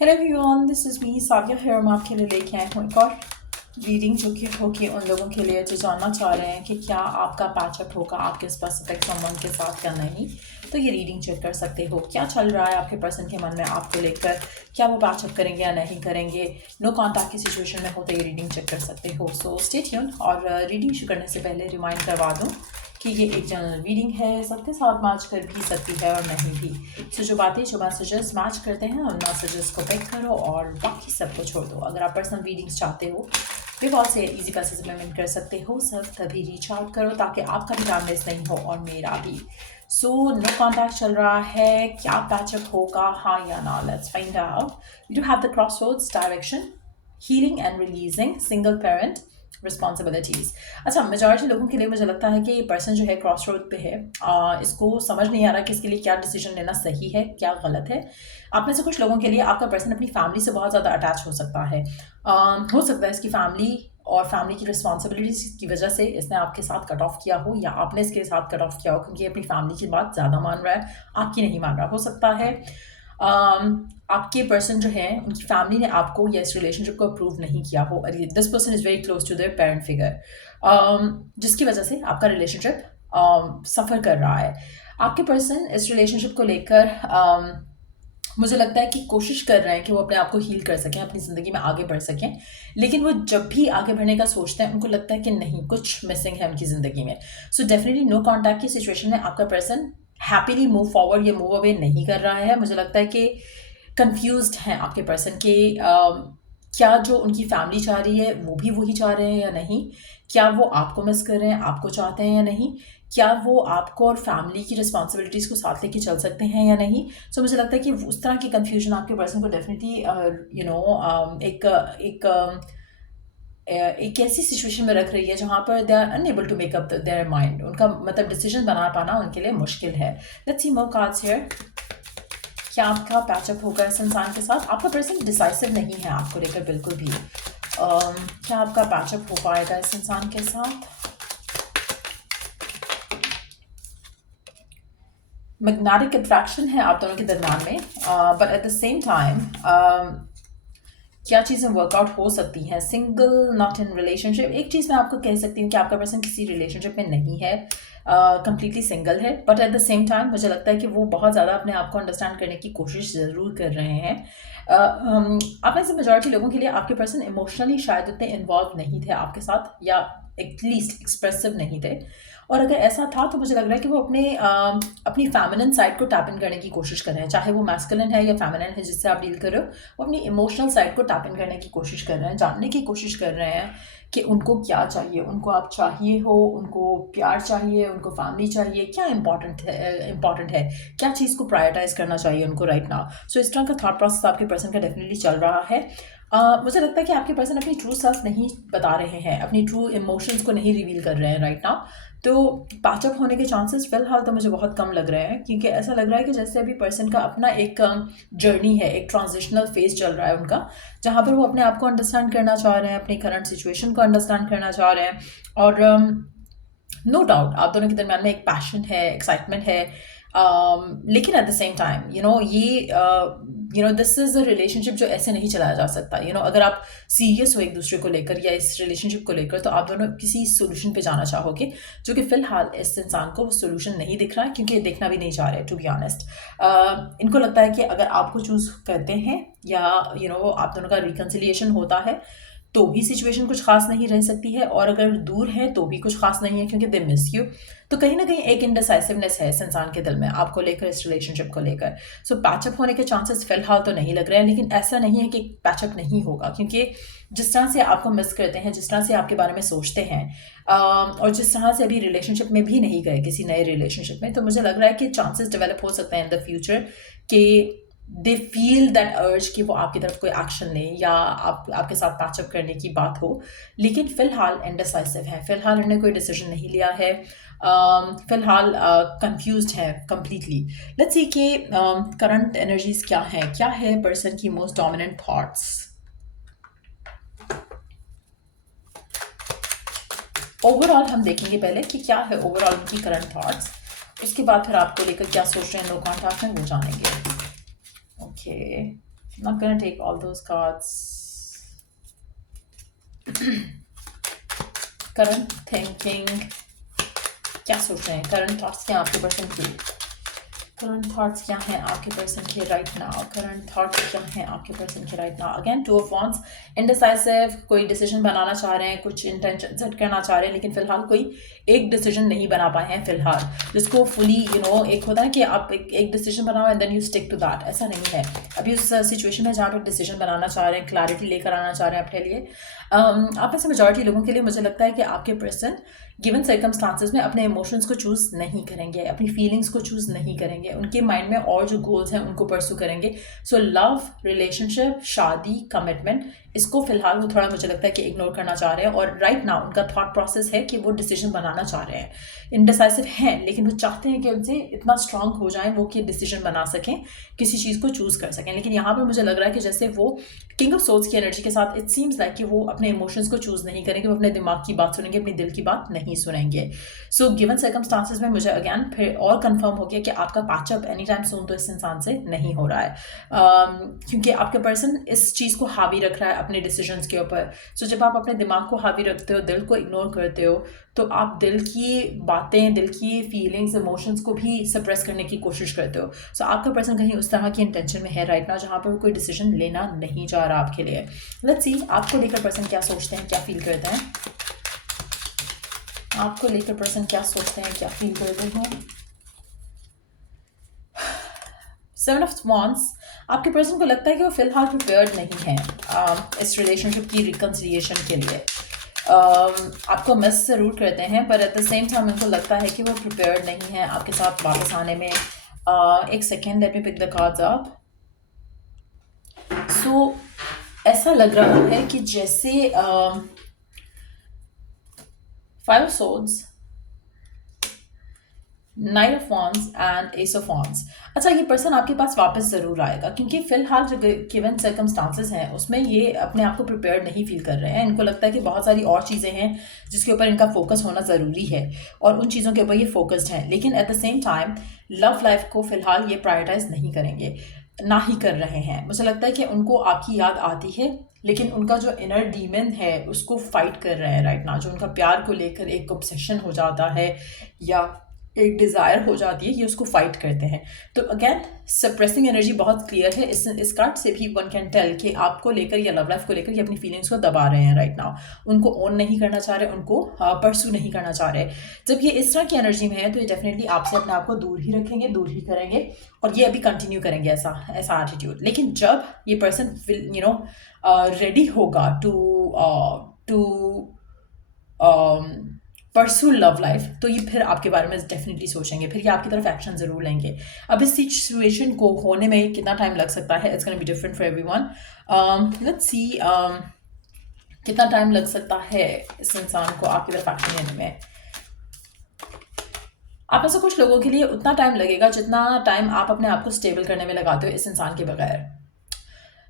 Hello everyone, this is me Savia here. हम आपके लिए लेके आए हूँ एक और रीडिंग जो कि होगी उन लोगों के लिए जो जानना चाह रहे हैं कि क्या आपका पैचअप होगा आपके स्पेसिफिक समवन के साथ या नहीं। तो ये रीडिंग चेक कर सकते हो क्या चल रहा है आपके पर्सन के मन में आपको लेकर, क्या वो पैचअप करेंगे या नहीं करेंगे। नो कॉन्टैक्ट की सिचुएशन में हो तो ये रीडिंग चेक कर सकते हो। So stay tuned. और रीडिंग शुरू करने से पहले रिमाइंड करवा दूँ कि ये एक जनरल रीडिंग है, सबके साथ मैच कर भी सकती है और नहीं भी। सो जो बातें जो मैसेजेस मैच करते हैं उन मैसेजेस को पिक करो और बाकी सबको छोड़ दो। अगर आप पर्सनल रीडिंग्स चाहते हो पेपॉल से इजी पैसे पेमेंट कर सकते हो। सिर्फ तभी रीच आउट करो ताकि आपका भी टाइम वेस्ट नहीं हो और मेरा भी। सो नो कॉन्टैक्ट चल रहा है, क्या पैचअप होगा हाँ या ना, let's find out. You have the crossroads direction, healing and releasing, single parent, responsibilities. अच्छा, मेजॉरिटी लोगों के लिए मुझे लगता है कि ये पर्सन जो है क्रॉस रोड पे है। इसको समझ नहीं आ रहा कि इसके लिए क्या डिसीजन लेना सही है क्या गलत है। आप में से कुछ लोगों के लिए आपका पर्सन अपनी फैमिली से बहुत ज़्यादा अटैच हो सकता है। हो सकता है इसकी फैमिली और फैमिली की रिस्पॉन्सिबिलिटीज की वजह से इसने आपके साथ कट ऑफ किया हो या आपने इसके साथ कट ऑफ किया हो क्योंकि अपनी फैमिली की बात ज़्यादा मान रहा है, आपकी नहीं मान रहा। हो सकता है आपके पर्सन जो है उनकी फैमिली ने आपको या इस रिलेशनशिप को अप्रूव नहीं किया हो और this person is very close to their parent figure, जिसकी वजह से आपका रिलेशनशिप सफ़र कर रहा है। आपके पर्सन इस रिलेशनशिप को लेकर मुझे लगता है कि कोशिश कर रहे हैं कि वो अपने आप को हील कर सकें, अपनी ज़िंदगी में आगे बढ़ सकें। लेकिन वो जब भी आगे बढ़ने का सोचते हैं उनको लगता है कि नहीं, कुछ मिसिंग है उनकी ज़िंदगी में। सो डेफिनेटली नो कॉन्टैक्ट की सिचुएशन में आपका पर्सन हैप्पीली मूव फॉरवर्ड या मूव अवे नहीं कर रहा है। मुझे लगता है कि कंफ्यूज्ड हैं आपके पर्सन के क्या जो उनकी फैमिली चाह रही है वो भी वही चाह रहे हैं या नहीं, क्या वो आपको मिस कर रहे हैं, आपको चाहते हैं या नहीं, क्या वो आपको और फैमिली की रिस्पॉन्सिबिलिटीज़ को साथ लेके चल सकते हैं या नहीं। सो मुझे लगता है कि उस तरह की कन्फ्यूजन आपके पर्सन को डेफिनेटली एक एक एक ऐसी सिचुएशन में रख रही है जहाँ पर they are unable to make up their mind. उनका मतलब डिसीजन बना पाना उनके लिए मुश्किल है। Let's see more cards here. क्या आपका पैचअप होगा इस इंसान के साथ। आपका पर्सन डिसाइसिव नहीं है आपको लेकर बिल्कुल भी। क्या आपका पैचअप हो पाएगा इस इंसान के साथ। मैग्नेटिक अट्रैक्शन है आप दोनों के दरम्यान में, but at the same time क्या चीज़ें वर्कआउट हो सकती हैं। Single, not in relationship. एक चीज़ मैं आपको कह सकती हूँ कि आपका पर्सन किसी रिलेशनशिप में नहीं है, कंप्लीटली सिंगल है, but at the same time मुझे लगता है कि वो बहुत ज़्यादा अपने आप को अंडरस्टैंड करने की कोशिश ज़रूर कर रहे हैं। आप में से मेजॉरिटी लोगों के लिए आपके पर्सन इमोशनली शायद उतने इन्वॉल्व नहीं थे आपके साथ या एटलीस्ट एक्सप्रेसिव नहीं थे। और अगर ऐसा था तो मुझे लग रहा है कि वो अपनी फेमिनिन साइड को टैप इन करने की कोशिश कर रहे हैं, चाहे वो मैस्कुलिन है या फेमिनिन है जिससे आप डील कर रहे हो। वो अपनी इमोशनल साइड को टैप इन करने की कोशिश कर रहे हैं, जानने की कोशिश कर रहे हैं कि उनको क्या चाहिए, उनको आप चाहिए हो, उनको प्यार चाहिए, उनको फैमिली चाहिए, क्या इंपॉर्टेंट है, क्या चीज़ को प्रायोरिटाइज करना चाहिए उनको राइट नाउ। सो इस तरह का थॉट प्रोसेस आपके पर्सन का डेफिनेटली चल रहा है। मुझे लगता है कि आपके पर्सन अपनी ट्रू सेल्फ नहीं बता रहे हैं, अपनी ट्रू इमोशंस को नहीं रिवील कर रहे हैं राइट नाउ। तो पैचअप होने के चांसेस फिलहाल तो मुझे बहुत कम लग रहे हैं क्योंकि ऐसा लग रहा है कि जैसे अभी पर्सन का अपना एक जर्नी है, एक ट्रांजिशनल फेज चल रहा है उनका, जहाँ पर वो अपने आप को अंडरस्टैंड करना चाह रहे हैं, अपनी करंट सिचुएशन को अंडरस्टैंड करना चाह रहे हैं। और नो डाउट आप दोनों के दरम्यान में एक पैशन है, एक्साइटमेंट है, लेकिन at the same time this is a relationship जो ऐसे नहीं चलाया जा सकता। अगर आप सीरियस हो एक दूसरे को लेकर या इस रिलेशनशिप को लेकर तो आप दोनों किसी सोल्यूशन पे जाना चाहोगे, जो कि फ़िलहाल इस इंसान को वो सोल्यूशन नहीं दिख रहा है क्योंकि ये देखना भी नहीं चाह रहे टू बी ऑनेस्ट। इनको लगता है कि अगर आपको चूज़ करते हैं या आप दोनों का रिकन्सिलिएशन होता है तो भी सिचुएशन कुछ खास नहीं रह सकती है, और अगर दूर है तो भी कुछ खास नहीं है क्योंकि दे मिस यू। तो कहीं ना कहीं एक इनडिसाइसिवनेस है इस इंसान के दिल में आपको लेकर, इस रिलेशनशिप को लेकर। सो पैचअप होने के चांसेस फिलहाल तो नहीं लग रहे हैं, लेकिन ऐसा नहीं है कि पैचअप नहीं होगा क्योंकि जिस तरह से आपको मिस करते हैं, जिस तरह से आपके बारे में सोचते हैं, और जिस तरह से अभी रिलेशनशिप में भी नहीं गए किसी नए रिलेशनशिप में, तो मुझे लग रहा है कि चांसेस डेवलप हो सकते हैं इन द फ्यूचर कि दे फील दैट अर्ज कि वो आपकी तरफ कोई एक्शन लें या आपके साथ पैचअप करने की बात हो। लेकिन फ़िलहाल इनडिसाइसिव है, फ़िलहाल उन्होंने कोई डिसीजन नहीं लिया है, फ़िलहाल कंफ्यूज्ड है कम्प्लीटली। लेट्स सी कि करंट एनर्जीज क्या है पर्सन की मोस्ट डोमिनेंट थॉट्स। ओवरऑल हम देखेंगे पहले कि क्या है ओवरऑल उनकी करंट थॉट्स, उसके बाद फिर आपको लेकर क्या सोच रहे हैं नो कॉन्टैक्ट में वो जानेंगे। Okay, Not gonna take all those cards. Current thinking, क्या सोच रहे हैं, करंट थॉट्स क्या आपके पर्सन के, करंट थॉट्स क्या हैं आपके पर्सन के राइट नाउ, करंट थॉट्स क्या हैं आपके पर्सन के right now. Again 2 of wands, indecisive, कोई डिसीजन बनाना चाह रहे हैं, कुछ इंटेंशन सेट करना चाह रहे हैं, लेकिन फिलहाल कोई एक डिसीजन नहीं बना पाए हैं फिलहाल, जिसको फुली एक होता है कि आप एक डिसीजन बनाओ and then you stick to that, ऐसा नहीं है अभी उस सिचुएशन में जहाँ पर डिसीजन बनाना चाह रहे हैं, क्लैरिटी लेकर आना चाह रहे हैं अपने लिए। आप में से मेजॉरिटी लोगों के लिए मुझे लगता है कि आपके पर्सन गिवन सर्कमस्टांसेस में अपने इमोशंस को चूज़ नहीं करेंगे, अपनी फीलिंग्स को चूज़ नहीं करेंगे, उनके माइंड में और जो गोल्स हैं उनको परस्यू करेंगे। सो लव, रिलेशनशिप, शादी, कमिटमेंट, इसको फिलहाल वो थोड़ा मुझे लगता है कि इग्नोर करना चाह रहे हैं, और राइट नाउ उनका थॉट प्रोसेस है कि वो डिसीजन बनाना चाह रहे हैं, इनडिसाइसिव हैं, लेकिन वो चाहते हैं कि उनसे इतना स्ट्रांग हो जाए वो कि डिसीजन बना सकें, किसी चीज़ को चूज़ कर सकें। लेकिन यहाँ पर मुझे लग रहा है कि जैसे वो किंग ऑफ सोल्स की एनर्जी के साथ इट सीम्स लाइक कि वो अपने इमोशंस को चूज़ नहीं करेंगे, वो अपने दिमाग की बात सुनेंगे, अपने दिल की बात नहीं सुनेंगे। सो गिवन सर्कमस्टांसेस में मुझे अगेन फिर और कंफर्म हो गया कि आपका पैचअप एनी टाइम सून तो इस इंसान से नहीं हो रहा है, क्योंकि आपके पर्सन इस चीज़ को हावी रख रहा है अपने डिसीजंस के ऊपर। सो जब आप अपने दिमाग को हावी रखते हो, दिल को इग्नोर करते हो, तो आप दिल की बातें, दिल की फीलिंग्स, इमोशंस को भी सप्रेस करने की कोशिश करते हो। सो आपका पर्सन कहीं उस तरह की इंटेंशन में है राइट नाउ जहाँ पर वो कोई डिसीजन लेना नहीं चाह रहा आपके लिए। लेट्स सी आपको लेकर पर्सन क्या सोचते हैं, क्या फील करते हैं, आपको लेकर पर्सन क्या सोचते हैं, क्या फील करते हैं। 7 ऑफ वॉन्ड्स, आपके पर्सन को लगता है कि वो फिलहाल प्रिपेयर्ड नहीं है इस रिलेशनशिप की रिकन्सिलिएशन के लिए। आपको मिस ज़रूर करते हैं, पर एट द सेम टाइम उनको लगता है कि वो प्रिपेयर्ड नहीं है आपके साथ वापस आने में। एक second, let me pick the cards up. So ऐसा लग रहा है कि जैसे 5 of swords, knight of wands and ace of wands. अच्छा, ये पर्सन आपके पास वापस ज़रूर आएगा, क्योंकि फिलहाल जो गिवन सर्कमस्टांसेस हैं उसमें ये अपने आप को प्रिपेयर्ड नहीं फील कर रहे हैं। इनको लगता है कि बहुत सारी और चीज़ें हैं जिसके ऊपर इनका फोकस होना ज़रूरी है, और उन चीज़ों के ऊपर ये फोकस्ड हैं, लेकिन at the same time love life को फ़िलहाल ये प्रायोरिटाइज नहीं करेंगे, ना ही कर रहे हैं। मुझे लगता है कि उनको आपकी याद आती है, लेकिन उनका जो इनर डीमन है उसको फाइट कर रहे हैं राइट नाउ, जो उनका प्यार को लेकर एक ऑब्सेशन हो जाता है या एक डिज़ायर हो जाती है, ये उसको फाइट करते हैं। तो अगेन सप्रेसिंग एनर्जी बहुत क्लियर है इस कार्ड से भी वन कैन टेल कि आपको लेकर या लव लाइफ को लेकर ये अपनी फीलिंग्स को दबा रहे हैं राइट नाउ, उनको ओन नहीं करना चाह रहे, उनको परसू नहीं करना चाह रहे। जब ये इस तरह की एनर्जी में है तो ये डेफिनेटली आपसे अपने आप को दूर ही रखेंगे, दूर ही करेंगे, और ये अभी कंटिन्यू करेंगे ऐसा एटीट्यूड। लेकिन जब ये पर्सन रेडी होगा टू परसू लव लाइफ, तो ये फिर आपके बारे में डेफिनेटली सोचेंगे, फिर ये आपकी तरफ एक्शन ज़रूर लेंगे। अब इस सिचुएशन को होने में कितना टाइम लग सकता है, it's gonna be different for everyone. Let's see कितना टाइम लग सकता है इस इंसान को आपकी तरफ एक्शन लेने में। आप में से कुछ लोगों के लिए उतना टाइम लगेगा जितना टाइम आप अपने आप को स्टेबल करने में लगाते हो इस इंसान के बगैर।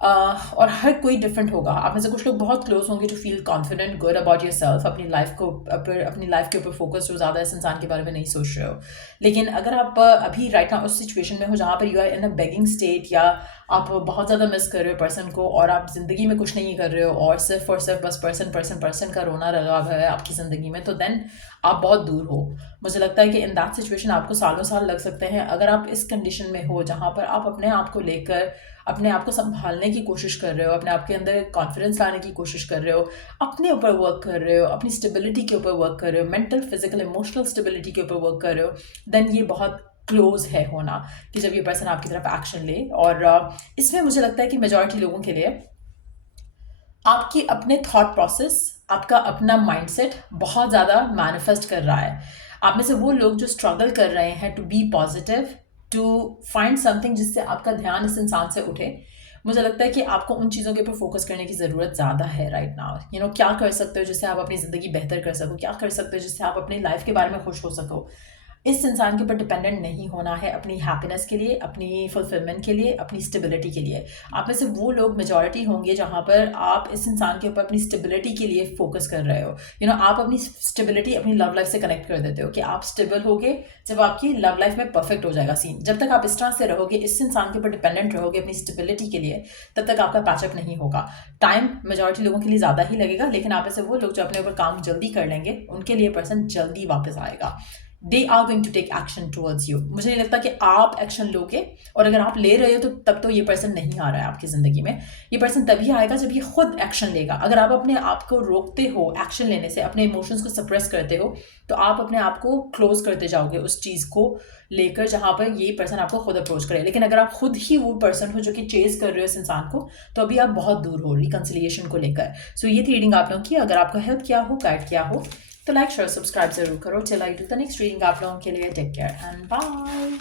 और हर कोई डिफरेंट होगा। आप में से कुछ लोग बहुत क्लोज होंगे to feel confident, good about your self, अपनी लाइफ के ऊपर फोकस हो, ज़्यादा इस इंसान के बारे में नहीं सोच रहे हो। लेकिन अगर आप अभी राइट नाउ उस सिचुएशन में हो जहाँ पर you are in a begging state, या आप बहुत ज़्यादा मिस कर रहे हो पर्सन को, और आप ज़िंदगी में कुछ नहीं कर रहे हो, और सिर्फ बस पर्सन का रोना लगा हुआ है आपकी ज़िंदगी में, तो देन आप बहुत दूर हो। मुझे लगता है कि इन दैट सिचुएशन आपको सालों साल लग सकते हैं। अगर आप इस कंडीशन में हो जहाँ पर आप अपने आप को लेकर अपने आप को संभालने की कोशिश कर रहे हो, अपने आप के अंदर कॉन्फिडेंस लाने की कोशिश कर रहे हो, अपने ऊपर वर्क कर रहे हो, अपनी स्टेबिलिटी के ऊपर वर्क कर रहे हो, मेंटल, फिजिकल, इमोशनल स्टेबिलिटी के ऊपर वर्क कर रहे हो, देन ये बहुत क्लोज है होना कि जब ये पर्सन आपकी तरफ एक्शन ले। और इसमें मुझे लगता है कि मेजॉरिटी लोगों के लिए आपकी अपने थॉट प्रोसेस, आपका अपना माइंडसेट बहुत ज़्यादा मैनिफेस्ट कर रहा है। आप में से वो लोग जो स्ट्रगल कर रहे हैं to be positive, to find something जिससे आपका ध्यान इस इंसान से उठे, मुझे लगता है कि आपको उन चीज़ों के ऊपर फोकस करने की ज़रूरत ज़्यादा है राइट नाउ। क्या कर सकते हो जिससे आप अपनी ज़िंदगी बेहतर कर सको, क्या कर सकते हो जिससे आप अपनी लाइफ के बारे में खुश हो सको। इस इंसान के ऊपर डिपेंडेंट नहीं होना है अपनी हैप्पीनेस के लिए, अपनी फुलफिलमेंट के लिए, अपनी स्टेबिलिटी के लिए। आप में से वो लोग मेजॉरिटी होंगे जहाँ पर आप इस इंसान के ऊपर अपनी स्टेबिलिटी के लिए फोकस कर रहे हो। आप अपनी स्टेबिलिटी अपनी लव लाइफ से कनेक्ट कर देते हो कि आप स्टेबल होगे जब आपकी लव लाइफ में परफेक्ट हो जाएगा सीन। जब तक आप इस तरह से रहोगे, इस इंसान के ऊपर डिपेंडेंट रहोगे अपनी स्टेबिलिटी के लिए, तब तक आपका पैचअप नहीं होगा। टाइम मेजॉरिटी लोगों के लिए ज़्यादा ही लगेगा, लेकिन आप ऐसे वो लोग जो अपने ऊपर काम जल्दी कर लेंगे, उनके लिए पर्सन जल्दी वापस आएगा। They are going to take action towards you. मुझे नहीं लगता कि आप एक्शन लोगे, और अगर आप ले रहे हो तो तब तो ये पर्सन नहीं आ रहा है आपकी ज़िंदगी में। ये पर्सन तभी आएगा जब ये खुद एक्शन लेगा। अगर आप अपने आप को रोकते हो एक्शन लेने से, अपने इमोशंस को सप्रेस करते हो, तो आप अपने आप को क्लोज करते जाओगे उस चीज़ को लेकर जहाँ पर ये पर्सन आपको खुद अप्रोच करे। लेकिन अगर आप खुद ही वो पर्सन हो जो कि चेज कर रहे हो इस इंसान को, तो अभी आप बहुत दूर हो रिकंसिलिएशन को लेकर। सो ये थी रीडिंग आप लोगों की। अगर आपको हेल्प किया हो, गाइड किया हो, तो लाइक शेयर सब्सक्राइब जरूर करो। Till I do the next reading आप लोगों के लिए टेक केयर एंड बाय।